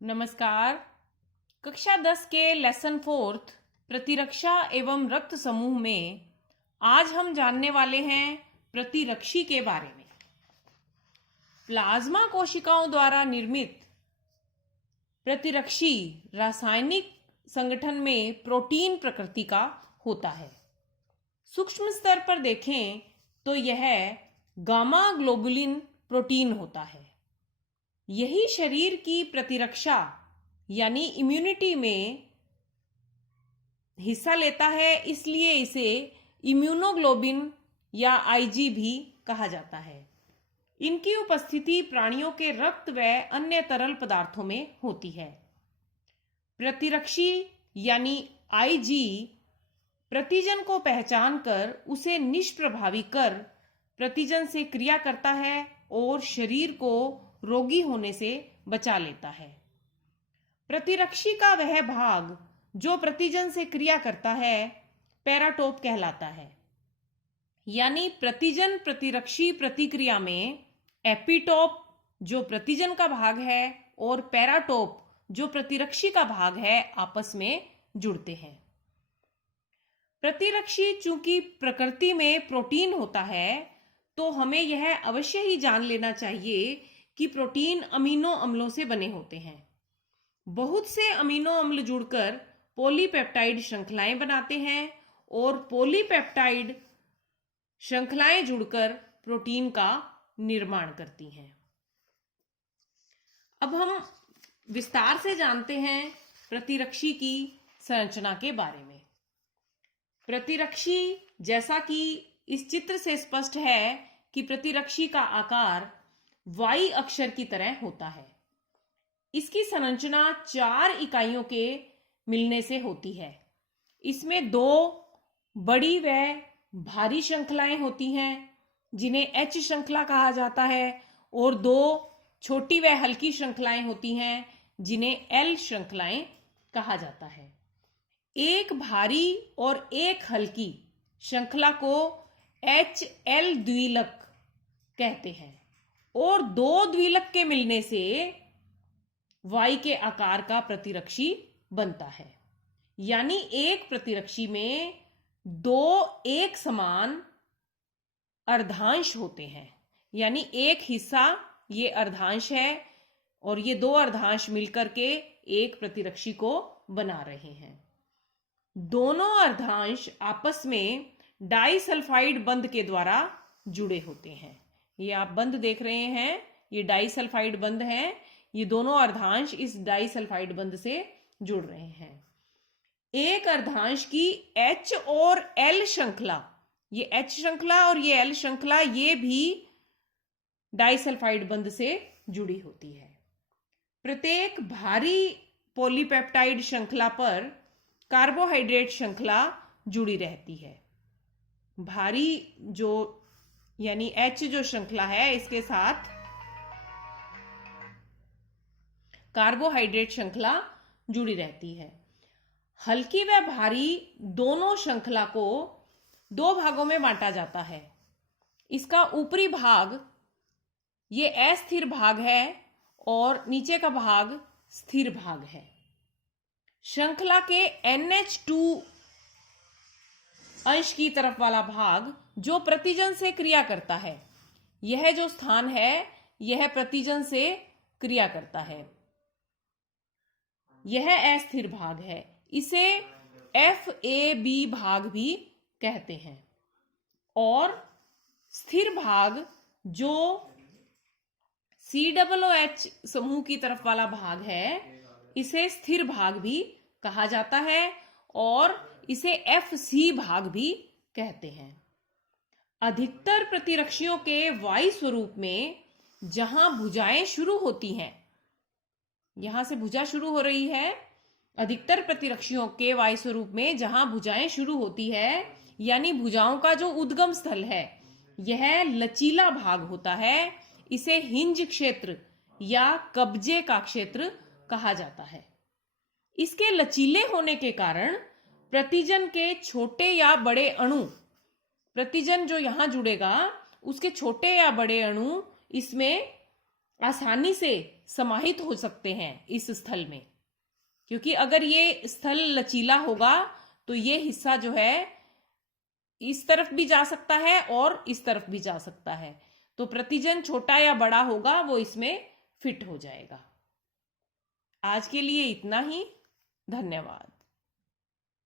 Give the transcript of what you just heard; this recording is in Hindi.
नमस्कार। कक्षा 10 के लेसन 4 प्रतिरक्षा एवं रक्त समूह में आज हम जानने वाले हैं प्रतिरक्षी के बारे में। प्लाज्मा कोशिकाओं द्वारा निर्मित प्रतिरक्षी रासायनिक संगठन में प्रोटीन प्रकृति का होता है। सूक्ष्म स्तर पर देखें तो यह गामा ग्लोबुलिन प्रोटीन होता है। यही शरीर की प्रतिरक्षा यानी इम्यूनिटी में हिस्सा लेता है, इसलिए इसे इम्यूनोग्लोबिन या आईजी भी कहा जाता है। इनकी उपस्थिति प्राणियों के रक्त व अन्य तरल पदार्थों में होती है। प्रतिरक्षी यानी आईजी प्रतिजन को पहचान कर उसे निष्प्रभावी कर प्रतिजन से क्रिया करता है और शरीर को रोगी होने से बचा लेता है। प्रतिरक्षी का वह भाग जो प्रतिजन से क्रिया करता है पैराटोप कहलाता है। यानी प्रतिजन प्रतिरक्षी प्रतिक्रिया में एपिटोप जो प्रतिजन का भाग है और पैराटोप जो प्रतिरक्षी का भाग है आपस में जुड़ते हैं। प्रतिरक्षी चूंकि प्रकृति में प्रोटीन होता है तो हमें यह अवश्य ही जान लेना चाहिए कि प्रोटीन अमीनो अम्लों से बने होते हैं। बहुत से अमीनो अम्ल जुड़कर पॉलीपेप्टाइड श्रृंखलाएं बनाते हैं और पॉलीपेप्टाइड श्रृंखलाएं जुड़कर प्रोटीन का निर्माण करती हैं। अब हम विस्तार से जानते हैं प्रतिरक्षी की संरचना के बारे में। प्रतिरक्षी, जैसा कि इस चित्र से स्पष्ट है कि प्रतिरक्षी का आकार वाई अक्षर की तरह होता है। इसकी संरचना 4 इकाइयों के मिलने से होती है। इसमें 2 बड़ी व भारी श्रृंखलाएं होती हैं जिन्हें एच श्रृंखला कहा जाता है और 2 छोटी व हल्की श्रृंखलाएं होती हैं जिन्हें एल श्रृंखलाएं कहा जाता है। एक भारी और एक हल्की श्रृंखला को एच एल द्विलक कहते हैं और 2 द्विलक के मिलने से वाई के आकार का प्रतिरक्षी बनता है। यानी एक प्रतिरक्षी में 2 एक समान अर्धांश होते हैं। यानी एक हिस्सा ये अर्धांश है और ये 2 अर्धांश मिलकर के एक प्रतिरक्षी को बना रहे हैं। दोनों अर्धांश आपस में डाइसल्फाइड बंध के द्वारा जुड़े होते हैं। ये आप बंध देख रहे हैं, ये डाइसल्फाइड बंध है। ये दोनों अर्धांश इस डाइसल्फाइड बंध से जुड़ रहे हैं। एक अर्धांश की एच और एल श्रृंखला, ये एच श्रृंखला और ये एल श्रृंखला, ये भी डाइसल्फाइड बंध से जुड़ी होती है। प्रत्येक भारी पॉलीपेप्टाइड श्रृंखला पर कार्बोहाइड्रेट श्रृंखला जुड़ी रहती है। भारी जो यानी एच जो श्रृंखला है इसके साथ कार्बोहाइड्रेट श्रृंखला जुड़ी रहती है। हल्की व भारी दोनों श्रृंखला को 2 भागों में बांटा जाता है। इसका ऊपरी भाग ये अस्थिर भाग है और नीचे का भाग स्थिर भाग है। श्रृंखला के NH2 अंश की तरफ वाला भाग जो प्रतिजन से क्रिया करता है, यह जो स्थान है यह प्रतिजन से क्रिया करता है। यह अस्थिर भाग है, इसे FAB भाग भी कहते हैं। और स्थिर भाग जो COOH समूह की तरफ वाला भाग है इसे स्थिर भाग भी कहा जाता है और इसे FC भाग भी कहते हैं। अधिकतर प्रतिरक्षियों के वाई स्वरूप में जहां भुजाएं शुरू होती हैं, यहां से भुजा शुरू हो रही है, अधिकतर प्रतिरक्षियों के वाई स्वरूप में जहां भुजाएं शुरू होती है यानी भुजाओं का जो उद्गम स्थल है यह लचीला भाग होता है। इसे हिंज क्षेत्र या कब्जे का क्षेत्र कहा जाता है। इसके लचीले होने के कारण प्रतिजन के छोटे या बड़े अणु, प्रतिजन जो यहां जुड़ेगा उसके छोटे या बड़े अणु इसमें आसानी से समाहित हो सकते हैं इस स्थल में, क्योंकि अगर ये स्थल लचीला होगा तो ये हिस्सा जो है इस तरफ भी जा सकता है और इस तरफ भी जा सकता है, तो प्रतिजन छोटा या बड़ा होगा वो इसमें फिट हो जाएगा। आज के लिए इतना ही। धन्यवाद।